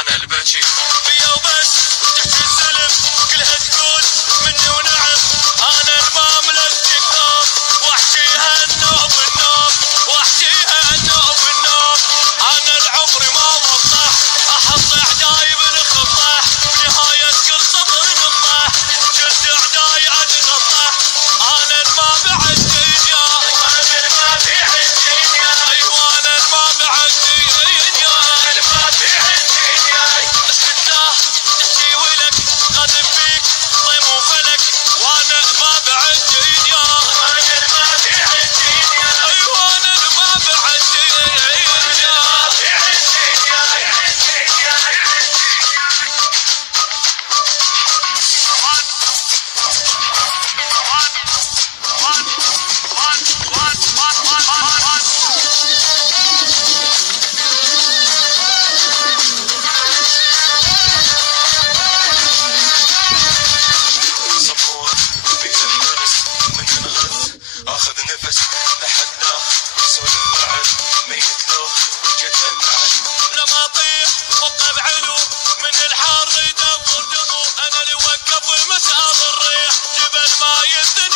انا البكي بيا وبس تحكي السلم كلها تقول مني ونعم انا المملك تكتب واحكيها النوم النوم واحكيها النوم النوم انا العمر ما وضح احط اعداي بالخطه بنهايه كل صبر نضح شد اعداي اتغطى انا الما بعد دنيا وانا الما في الدنيا وانا الما بعد دنيا الما في الدنيا اسكت لا تحكي ولك غادب فيك طيم وفلك وانا ما بعد دنيا وانا الما في الدنيا وانا الما بعد دنيا صبورة بيها الحرس من انغث اخذ نفس لحد لا سول الرعد ميت لوخ جت النعد لما اطيح وابقى بعلو من الحر يدور دمو انا اللي وقف مسار الريح جبل ما ينزل